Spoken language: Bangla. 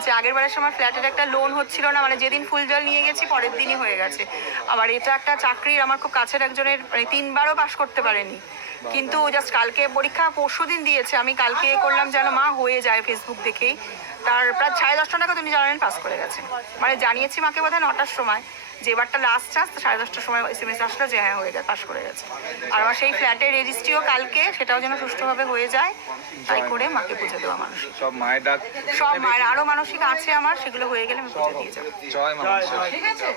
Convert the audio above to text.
হয়েছে। আগের বারের সময় ফ্ল্যাটের একটা লোন হচ্ছিল না, মানে যেদিন ফুল জল নিয়ে গেছি পরের দিনই হয়ে গেছে। আবার এটা একটা চাকরির, আমার খুব কাছের একজনের, মানে 3বারও পাশ করতে পারেনি, কিন্তু জাস্ট কালকে পরীক্ষা পরশু দিন দিয়েছে। আমি কালকে করলাম যেন মা হয়ে যায়, ফেসবুক দেখেই। তার প্রায় 10:30 নাগাদ উনি জানালেন পাস করে গেছে। মানে জানিয়েছি মাকে বোধহয় 9টার সময়, যে এবারটা লাস্ট চান্স। 10:30টার সময় SMS আসলো যে হ্যাঁ হয়ে গেছে, পাস করে গেছে। আর আমার সেই ফ্ল্যাটের রেজিস্ট্রিও কালকে, সেটাও যেন সুষ্ঠুভাবে হয়ে যায়, তাই করে মাকে পুজো দেওয়া মানসিক। সব মায়ের ডাক, সব মায়ের আরো মানসিক আছে আমার, সেগুলো হয়ে গেলে আমি পুজো দিয়ে যাবো। জয় মা। ঠিক আছে।